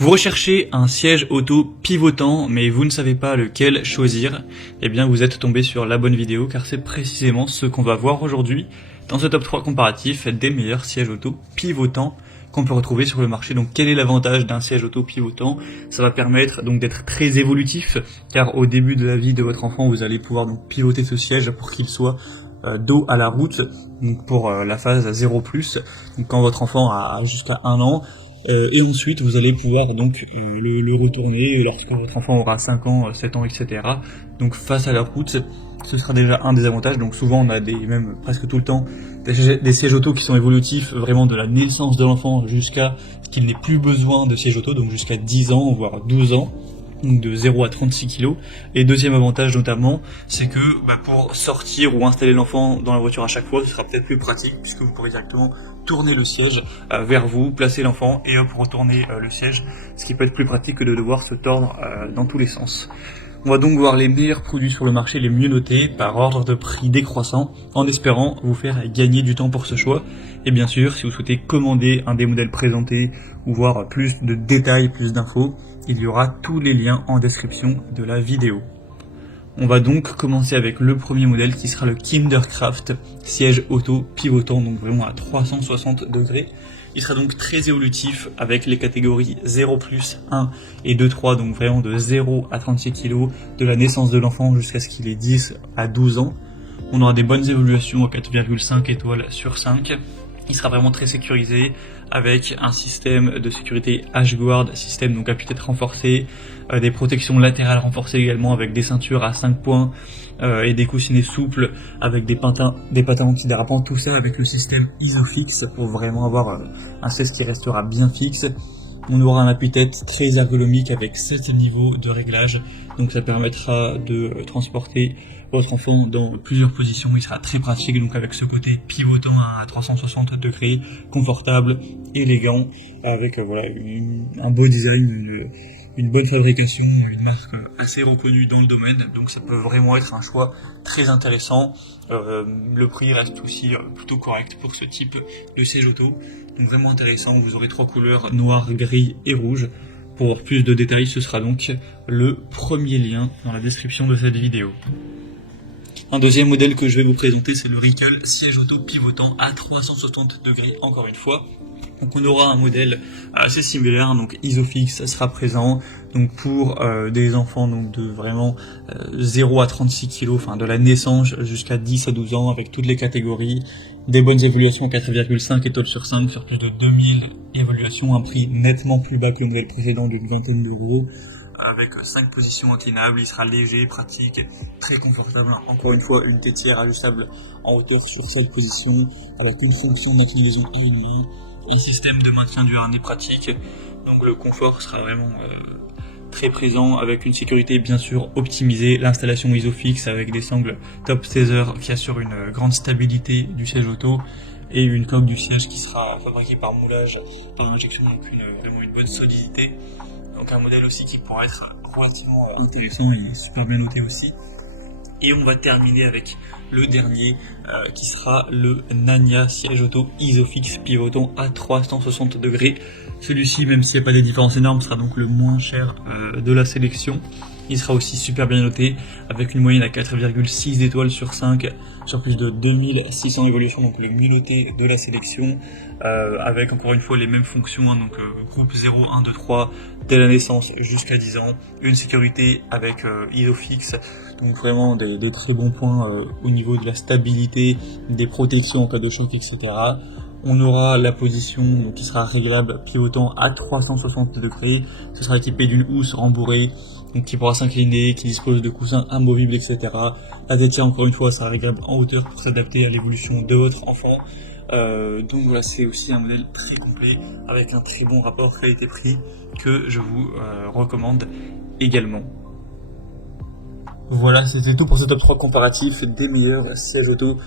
Vous recherchez un siège auto pivotant, mais vous ne savez pas lequel choisir, eh bien vous êtes tombé sur la bonne vidéo, car c'est précisément ce qu'on va voir aujourd'hui dans ce top 3 comparatif des meilleurs sièges auto pivotants qu'on peut retrouver sur le marché. Donc quel est l'avantage d'un siège auto pivotant? Ça va permettre donc d'être très évolutif, car au début de la vie de votre enfant, vous allez pouvoir donc pivoter ce siège pour qu'il soit dos à la route, donc pour la phase 0+, donc quand votre enfant a jusqu'à 1 an. Et ensuite, vous allez pouvoir donc le retourner lorsque votre enfant aura 5 ans, 7 ans, etc. Donc face à la route, ce sera déjà un des avantages. Donc souvent, on a même presque tout le temps, des sièges auto qui sont évolutifs, vraiment de la naissance de l'enfant jusqu'à ce qu'il n'ait plus besoin de siège auto, donc jusqu'à 10 ans, voire 12 ans. Donc de 0 à 36 kg. Et deuxième avantage notamment, c'est que pour sortir ou installer l'enfant dans la voiture à chaque fois, ce sera peut-être plus pratique puisque vous pourrez directement tourner le siège vers vous, placer l'enfant et hop, retourner le siège, ce qui peut être plus pratique que de devoir se tordre dans tous les sens. On va donc voir les meilleurs produits sur le marché, les mieux notés, par ordre de prix décroissant, en espérant vous faire gagner du temps pour ce choix. Et bien sûr, si vous souhaitez commander un des modèles présentés, ou voir plus de détails, plus d'infos, il y aura tous les liens en description de la vidéo. On va donc commencer avec le premier modèle qui sera le Kindercraft siège auto pivotant, donc vraiment à 360 degrés. Il sera donc très évolutif avec les catégories 0+, 1 et 2, 3, donc vraiment de 0 à 36 kg, de la naissance de l'enfant jusqu'à ce qu'il ait 10 à 12 ans. On aura des bonnes évolutions à 4,5 étoiles sur 5. Il sera vraiment très sécurisé avec un système de sécurité H-Guard, système donc à pu-être renforcé, des protections latérales renforcées également avec des ceintures à 5 points et des coussinets souples avec des patins antidérapants, tout ça avec le système Isofix pour vraiment avoir un siège qui restera bien fixe. On aura un appui-tête très ergonomique avec 7 niveaux de réglage, donc ça permettra de transporter votre enfant dans plusieurs positions. Il sera très pratique, donc avec ce côté pivotant à 360 degrés, confortable, élégant, avec un beau design, une bonne fabrication, une marque assez reconnue dans le domaine, donc ça peut vraiment être un choix très intéressant. Le prix reste aussi plutôt correct pour ce type de siège auto, donc vraiment intéressant. Vous aurez 3 couleurs, noir, gris et rouge. Pour voir plus de détails, ce sera donc le premier lien dans la description de cette vidéo. Un deuxième modèle que je vais vous présenter, c'est le Recall siège auto pivotant à 360 degrés, encore une fois. Donc on aura un modèle assez similaire, donc Isofix sera présent, donc pour des enfants donc de vraiment 0 à 36 kg, enfin de la naissance jusqu'à 10 à 12 ans, avec toutes les catégories, des bonnes évaluations 4,5 étoiles sur 5 sur plus de 2000 évaluations, un prix nettement plus bas que le modèle précédent d'une vingtaine d'euros, avec 5 positions inclinables. Il sera léger, pratique, très confortable. Encore une fois, une tétière ajustable en hauteur sur 7 positions, avec une fonction d'inclinaison et un système de maintien du harnais pratique. Donc le confort sera vraiment très présent, avec une sécurité bien sûr optimisée, l'installation Isofix avec des sangles top teaser qui assurent une grande stabilité du siège auto, et une coque du siège qui sera fabriquée par moulage, par injection, donc vraiment une bonne solidité. Donc un modèle aussi qui pourra être relativement intéressant et super bien noté aussi. Et on va terminer avec le dernier qui sera le Nania siège auto Isofix pivotant à 360 degrés. Celui-ci, même s'il n'y a pas des différences énormes, sera donc le moins cher de la sélection. Il sera aussi super bien noté avec une moyenne à 4,6 étoiles sur 5 sur plus de 2600 évolutions, donc le mieux noté de la sélection, avec encore une fois les mêmes fonctions, donc groupe 0, 1, 2, 3 dès la naissance jusqu'à 10 ans, une sécurité avec Isofix, donc vraiment des très bons points au niveau de la stabilité, des protections en cas de choc, etc. On aura la position donc, qui sera réglable pivotant à 360 degrés, ce sera équipé d'une housse rembourrée, donc qui pourra s'incliner, qui dispose de coussins amovibles, etc. La tétière, encore une fois, sera réglable en hauteur pour s'adapter à l'évolution de votre enfant. Donc voilà, c'est aussi un modèle très complet avec un très bon rapport qualité-prix que je vous recommande également. Voilà, c'était tout pour ce top 3 comparatif des meilleurs sièges auto